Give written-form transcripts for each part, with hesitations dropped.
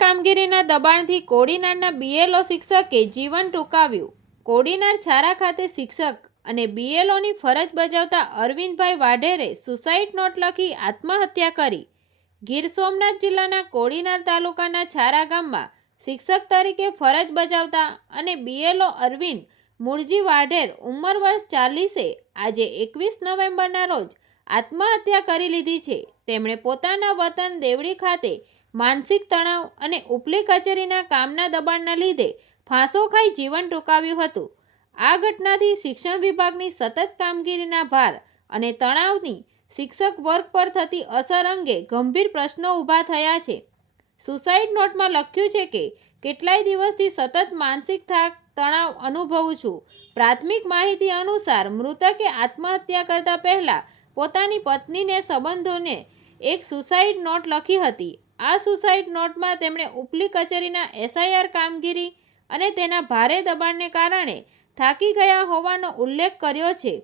કામગીરીના દબાણથી કોડીનારના BLO શિક્ષકે જીવન ટૂંકાવ્યું। કોડીનાર છારા ખાતે શિક્ષક અને BLOની ફરજ બજાવતા અરવિંદભાઈ વાઢેરે સુસાઇડ નોટ લખી આત્મહત્યા કરી। ગીર સોમનાથ જિલ્લાના કોડીનાર તાલુકાના છારા ગામમાં શિક્ષક તરીકે ફરજ બજાવતા અને BLO અરવિંદ મૂળજી વાઢેર ઉંમર વર્ષ 40 આજે 21 નવેમ્બરના રોજ આત્મહત્યા કરી લીધી છે। તેમણે પોતાના વતન દેવડી ખાતે માનસિક તણાવ અને ઉપલી કચેરીના કામના દબાણના લીધે ફાંસો ખાઈ જીવન ટૂંકાવ્યું હતું। આ ઘટનાથી શિક્ષણ વિભાગની સતત કામગીરીના ભાર અને તણાવની શિક્ષક વર્ગ પર થતી અસર અંગે ગંભીર પ્રશ્નો ઊભા થયા છે। સુસાઇડ નોટમાં લખ્યું છે કે કેટલાય દિવસથી સતત માનસિક થાક તણાવ અનુભવું છું। પ્રાથમિક માહિતી અનુસાર મૃતકે આત્મહત્યા કરતા પહેલા પોતાની પત્નીને સંબંધોને એક સુસાઇડ નોટ લખી હતી। આ સુસાઇડ નોટમાં તેમણે ઉપલી કચેરીના SIR કામગીરી અને તેના ભારે દબાણને કારણે થાકી ગયા હોવાનો ઉલ્લેખ કર્યો છે।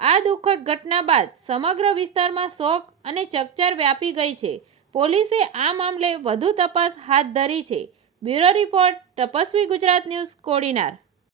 આ દુઃખદ ઘટના બાદ સમગ્ર વિસ્તારમાં શોક અને ચકચાર વ્યાપી ગઈ છે। પોલીસે આ મામલે વધુ તપાસ હાથ ધરી છે। Bureau report, Tapasvi Gujarat news, Kodinar.